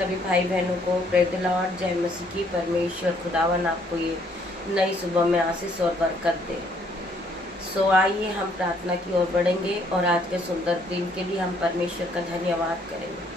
सभी भाई बहनों को प्रेज़ द लॉर्ड, जय मसीह की। परमेश्वर खुदावन आपको ये नई सुबह में आशीष और बरकत दे। सो आइए हम प्रार्थना की ओर बढ़ेंगे और आज के सुंदर दिन के लिए हम परमेश्वर का धन्यवाद करेंगे।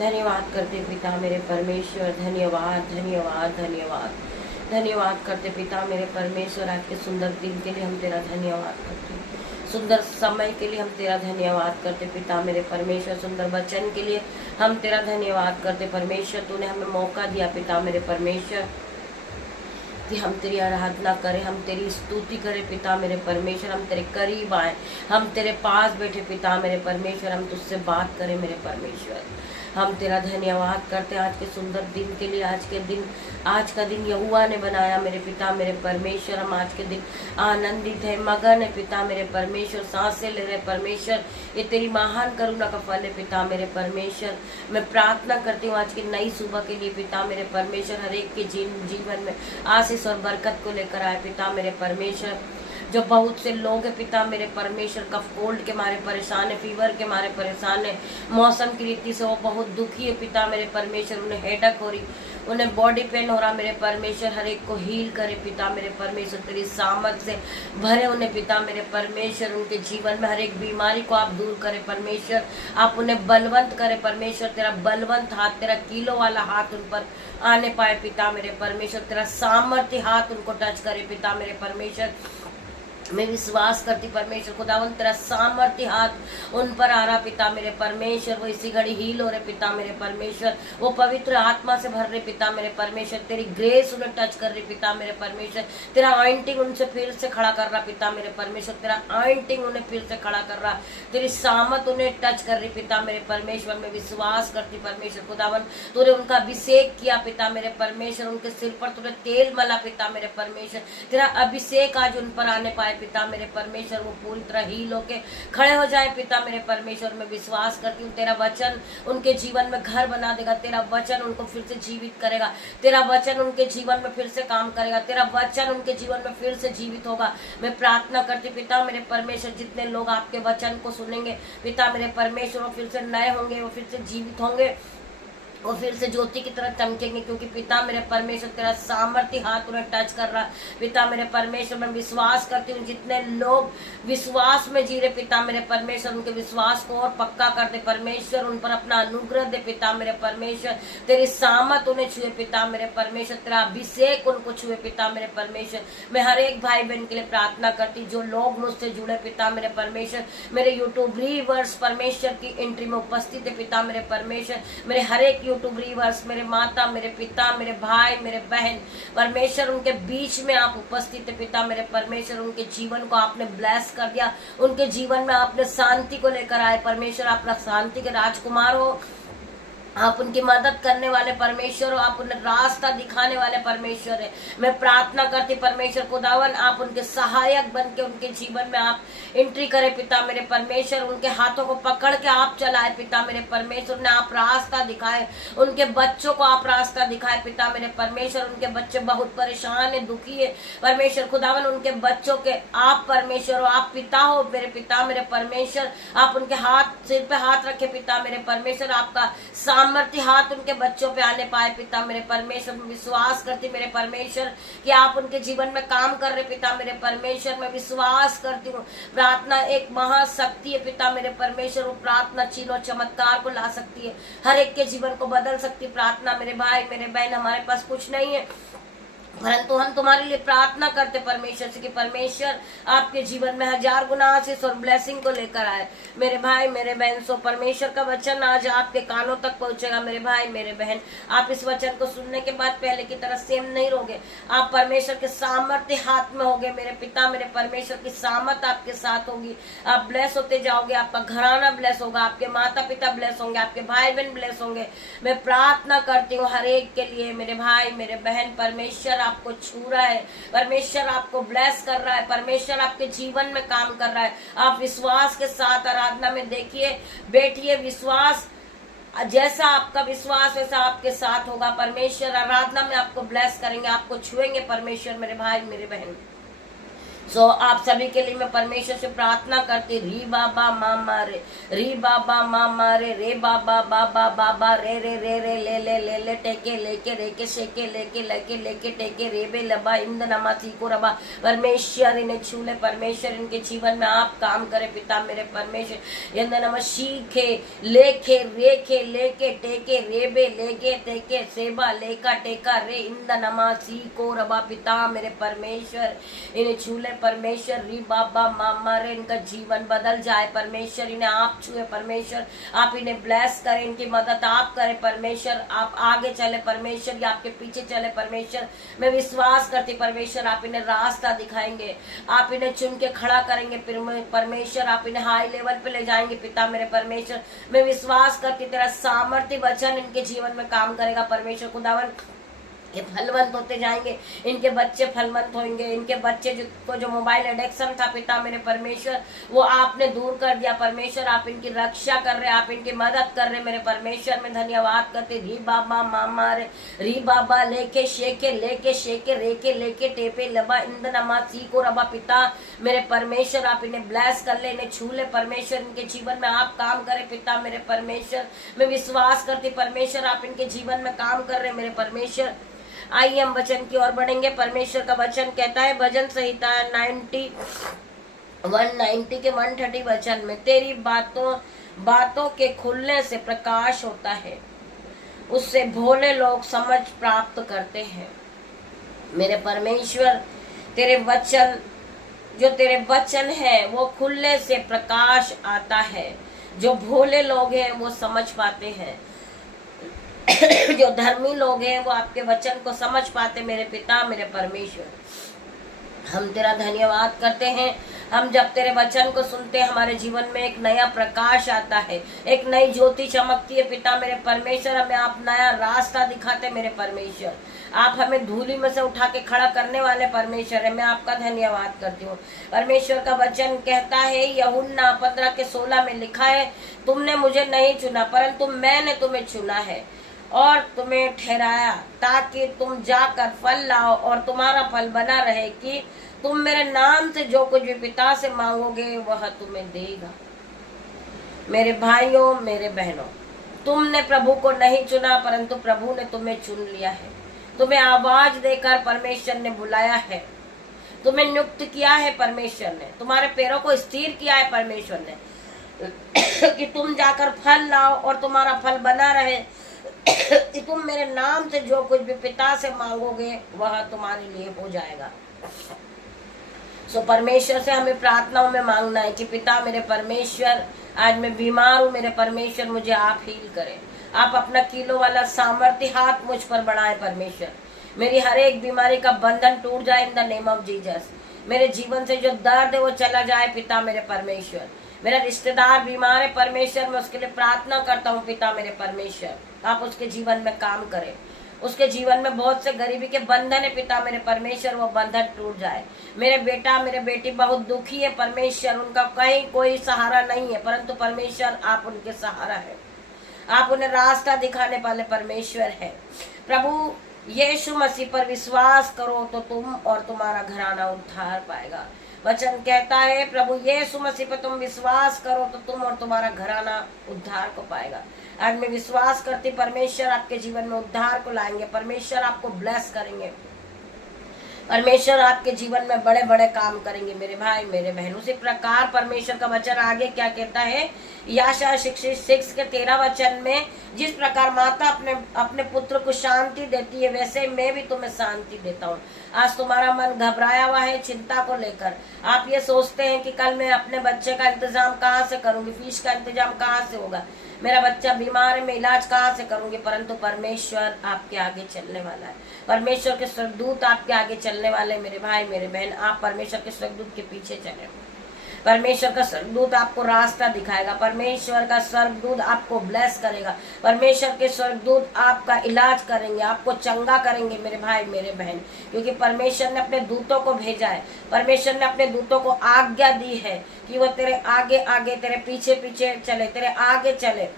धन्यवाद करते पिता मेरे परमेश्वर, धन्यवाद धन्यवाद धन्यवाद धन्यवाद करते पिता मेरे परमेश्वर। आज के सुंदर दिन के लिए हम तेरा धन्यवाद करते हैं, सुंदर समय के लिए हम तेरा धन्यवाद करते पिता मेरे परमेश्वर। सुंदर वचन के लिए हम तेरा धन्यवाद करते परमेश्वर। तूने हमें मौका दिया पिता मेरे परमेश्वर कि हम तेरी आराधना करें, हम तेरी स्तुति करें पिता मेरे परमेश्वर। हम तेरे करीब आए, हम तेरे पास बैठे पिता मेरे परमेश्वर, हम तुझसे बात करें मेरे परमेश्वर। हम तेरा धन्यवाद करते हैं आज के सुंदर दिन के लिए। आज का दिन यहोवा ने बनाया मेरे पिता मेरे परमेश्वर। हम आज के दिन आनंदित है, मगन है पिता मेरे परमेश्वर, सांसें ले रहे परमेश्वर। ये तेरी महान करुणा का फल है पिता मेरे परमेश्वर। मैं प्रार्थना करती हूँ आज की नई सुबह के लिए पिता मेरे परमेश्वर। हर एक के जीवन में आशीष और बरकत को लेकर आए पिता मेरे परमेश्वर। जो बहुत से लोग हैं पिता मेरे परमेश्वर, कफ कोल्ड के मारे परेशान है, फीवर के मारे परेशान है, मौसम की रीति से वो बहुत दुखी है पिता मेरे परमेश्वर। उन्हें हेडक हो रही, उन्हें बॉडी पेन हो रहा मेरे परमेश्वर। हर एक को हील करे पिता मेरे परमेश्वर, तेरी सामर्थ से भरे उन्हें पिता मेरे परमेश्वर। उनके जीवन में हर एक बीमारी को आप दूर करे परमेश्वर। आप उन्हें बलवंत करे परमेश्वर। तेरा बलवंत हाथ, तेरा किलो वाला हाथ उन पर आने पाए पिता मेरे परमेश्वर। तेरा सामर्थ्य हाथ उनको टच करे पिता मेरे परमेश्वर। मैं विश्वास करती परमेश्वर खुदावन, तेरा सामर्थ्य हाथ उन पर आ रहा पिता मेरे परमेश्वर। वो इसी घड़ी हील हो रहे पिता मेरे परमेश्वर। वो पवित्र आत्मा से भर रहे पिता मेरे परमेश्वर। तेरी ग्रेस उन्हें टच कर रही पिता मेरे परमेश्वर। तेरा ऑइंटिंग उनसे फिर से खड़ा कर रहा पिता मेरे परमेश्वर। तेरा ऑइंटिंग उन्हें फिर से खड़ा कर रहा, तेरी सामत उन्हें टच कर रही पिता मेरे परमेश्वर। मैं विश्वास करती परमेश्वर खुदावन, तूने उनका अभिषेक किया पिता मेरे परमेश्वर। उनके सिर पर तूने तेल मला पिता मेरे परमेश्वर। तेरा अभिषेक आज उन पर आने पाए पिता मेरे परमेश्वर। वो पूरी तरह हील होके खड़े हो जाए पिता मेरे परमेश्वर। मैं विश्वास करती हूँ तेरा वचन उनके जीवन में घर बना देगा। तेरा वचन उनको फिर से जीवित करेगा। तेरा वचन उनके जीवन में फिर से काम करेगा। तेरा वचन उनके जीवन में फिर से जीवित होगा। मैं प्रार्थना करती पिता मेरे परमेश्वर, जितने लोग आपके वचन को सुनेंगे पिता मेरे परमेश्वर, वो फिर से नए होंगे, वो फिर से जीवित होंगे, और फिर से ज्योति की तरह चमकेंगे। क्योंकि पिता मेरे परमेश्वर तेरा सामर्थ्य हाथ उन्हें टच कर रहा पिता मेरे परमेश्वर। मैं विश्वास करती हूँ जितने लोग विश्वास में जी रहे पिता मेरे परमेश्वर, उनके विश्वास को और पक्का कर दे परमेश्वर। उन पर अपना अनुग्रह दे पिता मेरे परमेश्वर। तेरी सामत उन्हें छुए पिता मेरे परमेश्वर। तेरा अभिषेक उनको छुए पिता मेरे परमेश्वर। मैं हर एक भाई बहन के लिए प्रार्थना करती, जो लोग मुझसे जुड़े पिता मेरे परमेश्वर, मेरे यूट्यूब व्यूअर्स परमेश्वर की एंट्री में उपस्थित है पिता मेरे परमेश्वर। मेरे हर एक यूट्यूब व्यूअर्स, मेरे माता, मेरे पिता, मेरे भाई, मेरे बहन परमेश्वर, उनके बीच में आप उपस्थित है पिता मेरे परमेश्वर। उनके जीवन को आपने ब्लेस कर दिया, उनके जीवन में आपने शांति को लेकर आए परमेश्वर। आप शांति के राजकुमार हो, आप उनकी मदद करने वाले परमेश्वर हो, आप उन्हें रास्ता दिखाने वाले परमेश्वर है। मैं प्रार्थना करती परमेश्वर खुदावन, आप उनके सहायक बन के उनके जीवन में आप एंट्री करें पिता मेरे परमेश्वर। उनके हाथों को पकड़ के आप चलाए पिता मेरे परमेश्वर। उन्हें आप रास्ता दिखाए, उनके बच्चों को आप रास्ता दिखाए पिता मेरे परमेश्वर। उनके बच्चे बहुत परेशान है, दुखी है परमेश्वर खुदावन। उनके बच्चों के आप परमेश्वर हो, आप पिता हो मेरे पिता मेरे परमेश्वर। आप उनके हाथ, सिर पे हाथ रखे पिता मेरे परमेश्वर। आपका सामर्थ्य हाथ उनके बच्चों पे आने पाए पिता मेरे परमेश्वर। मैं विश्वास करती मेरे परमेश्वर कि आप उनके जीवन में काम कर रहे पिता मेरे परमेश्वर। मैं विश्वास करती हूँ प्रार्थना एक महाशक्ति है पिता मेरे परमेश्वर। वो प्रार्थना चिन्ह और चमत्कार को ला सकती है, हर एक के जीवन को बदल सकती है प्रार्थना। मेरे भाई मेरे बहन, हमारे पास कुछ नहीं है परंतु हम तुम्हारे लिए प्रार्थना करते परमेश्वर से कि परमेश्वर आपके जीवन में 1000 गुना आशीष और ब्लेसिंग को लेकर आए मेरे भाई मेरे बहन। सो परमेश्वर का वचन आज आपके कानों तक पहुंचेगा मेरे भाई मेरे बहन। आप इस वचन को सुनने के बाद पहले की तरह सेम नहीं रहोगे, आप परमेश्वर के सामर्थ्य हाथ में होगे मेरे पिता मेरे परमेश्वर। की सामर्थ आपके साथ होगी, आप ब्लेस होते जाओगे। आपका घराना ब्लेस होगा, आपके माता पिता ब्लेस होंगे, आपके भाई बहन ब्लेस होंगे। मैं प्रार्थना करती हूँ हर एक के लिए मेरे भाई मेरे बहन। परमेश्वर आपको छू रहा है, परमेश्वर आपको ब्लेस कर रहा है, परमेश्वर आपके जीवन में काम कर रहा है। आप विश्वास के साथ आराधना में देखिए, बैठिए। विश्वास, जैसा आपका विश्वास वैसा आपके साथ होगा। परमेश्वर आराधना में आपको ब्लेस करेंगे, आपको छुएंगे परमेश्वर मेरे भाई मेरे बहन। आप सभी के लिए मैं परमेश्वर से प्रार्थना करती, री बाबा मामा रे, री बाबा मामा रे बाबा बाबा बाबा रे रे रे रे ले टेके लेके रेके शेके लेके लेके लेके टेके रे बे लबा इंद नमा सीको रबा। परमेश्वर इन्हें छू ले, परमेश्वर इनके जीवन में आप काम करे पिता मेरे परमेश्वर। इंद नमा सीखे लेके रेखे लेके टेके रेबे लेके टेके सेबा लेका टेका रे इंद नमा सीको रबा पिता मेरे परमेश्वर। इन्हें छू ले परमेश्वर, री बाबा मामा रे, इनका जीवन बदल जाए परमेश्वर। इन्हें आप छुए परमेश्वर, आप इन्हें ब्लेस करें, इनकी मदद आप करें परमेश्वर। आप आगे चले परमेश्वर, या आपके पीछे चले परमेश्वर। मैं विश्वास करती परमेश्वर आप इन्हें रास्ता दिखाएंगे, आप इन्हें चुन के खड़ा करेंगे परमेश्वर। आप इन्हें हाई लेवल पे ले जाएंगे पिता मेरे परमेश्वर। मैं विश्वास करती तेरा सामर्थ्य वचन इनके जीवन में काम करेगा परमेश्वर। खुदावन ये फलवंत होते जाएंगे, इनके बच्चे फलवंत होंगे। इनके बच्चे जो मोबाइल एडिक्शन था पिता मेरे परमेश्वर, वो आपने दूर कर दिया परमेश्वर। आप इनकी रक्षा कर रहे, आप इनकी मदद कर रहे मेरे परमेश्वर। में धन्यवाद करते, री बाबा मामा रे, री बाबा लेके शेके लेके शेके रेके लेके टेपे लबा इंदनमा सीको रबा पिता मेरे परमेश्वर। आप इन्हें ब्लेस कर ले, इन्हें छू ले परमेश्वर। इनके जीवन में आप काम करे पिता मेरे परमेश्वर। मैं विश्वास करती परमेश्वर आप इनके जीवन में काम कर रहे मेरे परमेश्वर। आइए हम वचन की ओर बढ़ेंगे। परमेश्वर का वचन कहता है भजन संहिता 190 के 130 वचन में, तेरी बातों के खुलने से प्रकाश होता है, उससे भोले लोग समझ प्राप्त करते हैं। मेरे परमेश्वर तेरे वचन है वो खुलने से प्रकाश आता है। जो भोले लोग हैं वो समझ पाते हैं, जो धर्मी लोग हैं वो आपके वचन को समझ पाते मेरे पिता मेरे परमेश्वर। हम तेरा धन्यवाद करते हैं। हम जब तेरे वचन को सुनते हैं हमारे जीवन में एक नया प्रकाश आता है, एक नई ज्योति चमकती है पिता मेरे परमेश्वर। हमें आप नया रास्ता दिखाते मेरे परमेश्वर। आप हमें धूली में से उठा के खड़ा करने वाले परमेश्वर है। मैं आपका धन्यवाद करती हूँ। परमेश्वर का वचन कहता है यूहन्ना 15:16 में लिखा है, तुमने मुझे नहीं चुना परंतु मैंने तुम्हें चुना है और तुम्हें ठहराया ताकि तुम जाकर फल लाओ और तुम्हारा फल बना रहे, कि तुम मेरे नाम से जो कुछ भी पिता से मांगोगे वह तुम्हें देगा। मेरे भाइयों मेरे बहनों, तुमने प्रभु को नहीं चुना परंतु प्रभु ने तुम्हें चुन लिया है। तुम्हें आवाज देकर परमेश्वर ने बुलाया है, तुम्हें नियुक्त किया है परमेश्वर ने, तुम्हारे पैरों को स्थिर किया है परमेश्वर ने कि तुम जाकर फल लाओ और तुम्हारा फल बना रहे, कि तुम मेरे नाम से जो कुछ भी पिता से मांगोगे वह तुम्हारे लिए हो जाएगा। परमेश्वर से हमें प्रार्थनाओं में मांगना है कि पिता मेरे परमेश्वर, आज मैं बीमार हूँ मेरे परमेश्वर, मुझे आप हील करें। आप अपना किलो वाला सामर्थ्य हाथ मुझ पर बढ़ाएं परमेश्वर। मेरी हर एक बीमारी का बंधन टूट जाए in the name of Jesus. मेरे जीवन से जो दर्द है वो चला जाए पिता मेरे परमेश्वर। मेरा रिश्तेदार बीमार है परमेश्वर, मैं उसके लिए प्रार्थना करता हूँ पिता मेरे परमेश्वर। आप उसके जीवन में काम करें। उसके जीवन में बहुत से गरीबी के बंधन है पिता मेरे परमेश्वर, वो बंधन टूट जाए। मेरे बेटा मेरे बेटी बहुत दुखी है परमेश्वर, उनका कहीं कोई सहारा नहीं है परंतु परमेश्वर आप उनके सहारा है। आप उन्हें रास्ता दिखाने वाले परमेश्वर है। प्रभु यीशु मसीह पर विश्वास करो तो तुम और तुम्हारा घराना उद्धार पाएगा। वचन कहता है प्रभु यीशु मसीह पर तुम विश्वास करो तो तुम और तुम्हारा घराना उद्धार को पाएगा। आज मैं विश्वास करती परमेश्वर आपके जीवन में उद्धार को लाएंगे। परमेश्वर आपको ब्लेस करेंगे। परमेश्वर आपके जीवन में बड़े बड़े काम करेंगे मेरे भाई मेरे बहन। उसी प्रकार परमेश्वर का वचन आगे क्या कहता है, याशा 6 के 13 वचन में, जिस प्रकार माता अपने पुत्र को शांति देती है वैसे मैं भी तुम्हें शांति देता हूँ। आज तुम्हारा मन घबराया हुआ है चिंता को लेकर। आप ये सोचते हैं कि कल मैं अपने बच्चे का इंतजाम कहाँ से करूंगी, फीस का इंतजाम कहाँ से होगा, मेरा बच्चा बीमार है मैं इलाज कहाँ से करूंगी, परंतु परमेश्वर आपके आगे चलने वाला है। परमेश्वर के स्वर्गदूत आपके आगे चलने वाले मेरे भाई मेरे बहन। आप परमेश्वर के स्वर्गदूत के पीछे चले। परमेश्वर का स्वर्गदूत आपको रास्ता दिखाएगा। परमेश्वर का स्वर्गदूत आपको ब्लेस करेगा। परमेश्वर के स्वर्गदूत आपका इलाज करेंगे, आपको चंगा करेंगे मेरे भाई मेरे बहन, क्योंकि परमेश्वर ने अपने दूतों को भेजा है। परमेश्वर ने अपने दूतों को आज्ञा दी है कि वो तेरे आगे आगे तेरे पीछे पीछे चले, तेरे आगे चले,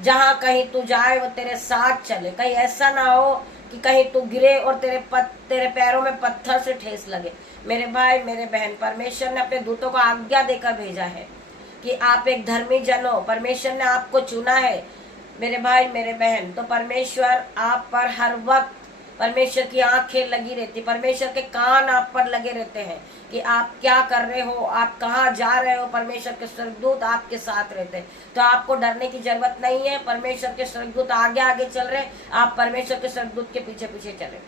जहाँ कहीं तू जाए वो तेरे साथ चले। कहीं ऐसा ना हो कि कहीं तू गिरे और तेरे पैरों में पत्थर से ठेस लगे। मेरे भाई मेरे बहन, परमेश्वर ने अपने दूतों को आज्ञा देकर भेजा है कि आप एक धर्मी जन हो। परमेश्वर ने आपको चुना है मेरे भाई मेरे बहन। तो परमेश्वर आप पर हर वक्त, परमेश्वर की आंखें लगी रहती, परमेश्वर के कान आप पर लगे रहते हैं कि आप क्या कर रहे हो, आप कहाँ जा रहे हो। परमेश्वर के स्वर्गदूत आपके साथ रहते हैं, तो आपको डरने की जरूरत नहीं है। परमेश्वर के स्वर्गदूत आगे आगे चल रहे, आप परमेश्वर के स्वर्गदूत के पीछे पीछे चले।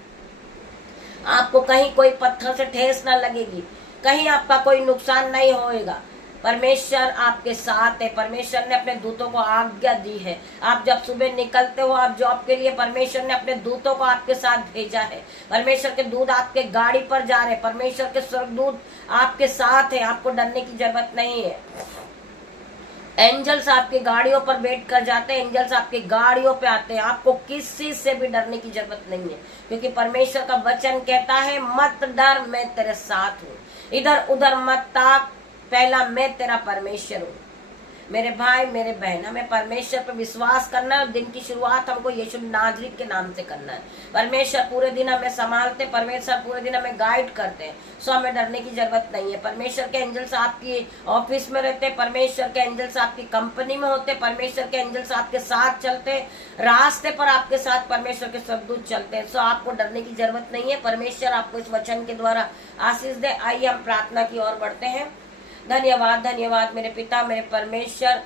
आपको कहीं कोई पत्थर से ठेस ना लगेगी, कहीं आपका कोई नुकसान नहीं होएगा। परमेश्वर आपके साथ है। परमेश्वर ने अपने दूतों को आज्ञा दी है। आप जब सुबह निकलते हो, आप जॉब के लिए, परमेश्वर ने अपने दूतों को आपके साथ भेजा है। परमेश्वर के दूत आपके गाड़ी पर जा रहे हैं, परमेश्वर के स्वर्गदूत आपके साथ है, आपको डरने की जरूरत नहीं है। एंजल्स आपकी गाड़ियों पर बैठ कर जाते हैं, एंजल्स आपकी गाड़ियों पे आते हैं, आपको किसी से भी डरने की जरूरत नहीं है, क्योंकि परमेश्वर का वचन कहता है मत डर, मैं तेरे साथ हूँ, इधर उधर मत ताक, पहला मैं तेरा परमेश्वर हूँ। मेरे भाई मेरे बहन, हमें परमेश्वर पर विश्वास करना है। दिन की शुरुआत हमको यीशु नाजरीत के नाम से करना है। परमेश्वर पूरे दिन हमें संभालते, परमेश्वर पूरे दिन हमें गाइड करते हैं, सो हमें डरने की जरूरत नहीं है। परमेश्वर के एंजल्स आपकी ऑफिस में रहते, परमेश्वर के एंजल्स आपकी कंपनी में होते, परमेश्वर के एंजल्स आपके साथ चलते, रास्ते पर आपके साथ परमेश्वर के स्वर्गदूत चलते हैं, सो आपको डरने की जरूरत नहीं है। परमेश्वर आपको इस वचन के द्वारा आशीष दे। आइए हम प्रार्थना की ओर बढ़ते हैं। धन्यवाद धन्यवाद मेरे पिता मेरे परमेश्वर,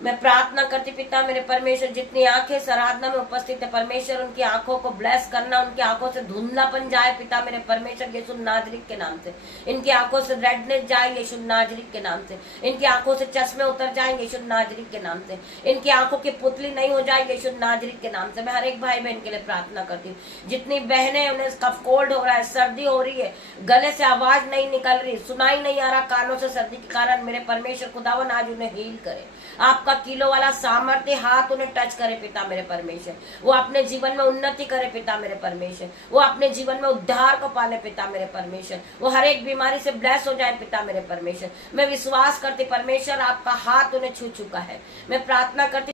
मैं प्रार्थना करती पिता मेरे परमेश्वर, जितनी आंखें इस आराधना में उपस्थित है परमेश्वर, उनकी आंखों को ब्लेस करना, उनकी आंखों से धुंधलापन जाए पिता मेरे परमेश्वर यीशु नाजरीत के नाम से। इनकी आंखों से रेडनेस जाए यीशु नाजरीत के नाम से। इनकी आंखों से चश्मे उतर जाए यीशु नाजरीत के नाम से। इनकी आंखों की पुतली नहीं हो जाए यीशु नाजरीत के नाम से। मैं हर एक भाई बहन के लिए प्रार्थना करती हूँ। जितनी बहनें, उन्हें कफ कोल्ड हो रहा है, सर्दी हो रही है, गले से आवाज नहीं निकल रही, सुनाई नहीं आ रहा कानों से सर्दी के कारण, मेरे परमेश्वर खुदावन आज उन्हें हील करे। आपका किलो वाला सामर्थ्य हाथ उन्हें टच करे पिता मेरे परमेश्वर। वो अपने जीवन में उन्नति करे पिता मेरे परमेश्वर। वो अपने जीवन में उद्धार को पाले पिता मेरे परमेश्वर। वो हर एक बीमारी से ब्लेस हो जाए पिता मेरे परमेश्वर। मैं विश्वास करती परमेश्वर आपका हाथ उन्हें छू चुका है। मैं प्रार्थना करती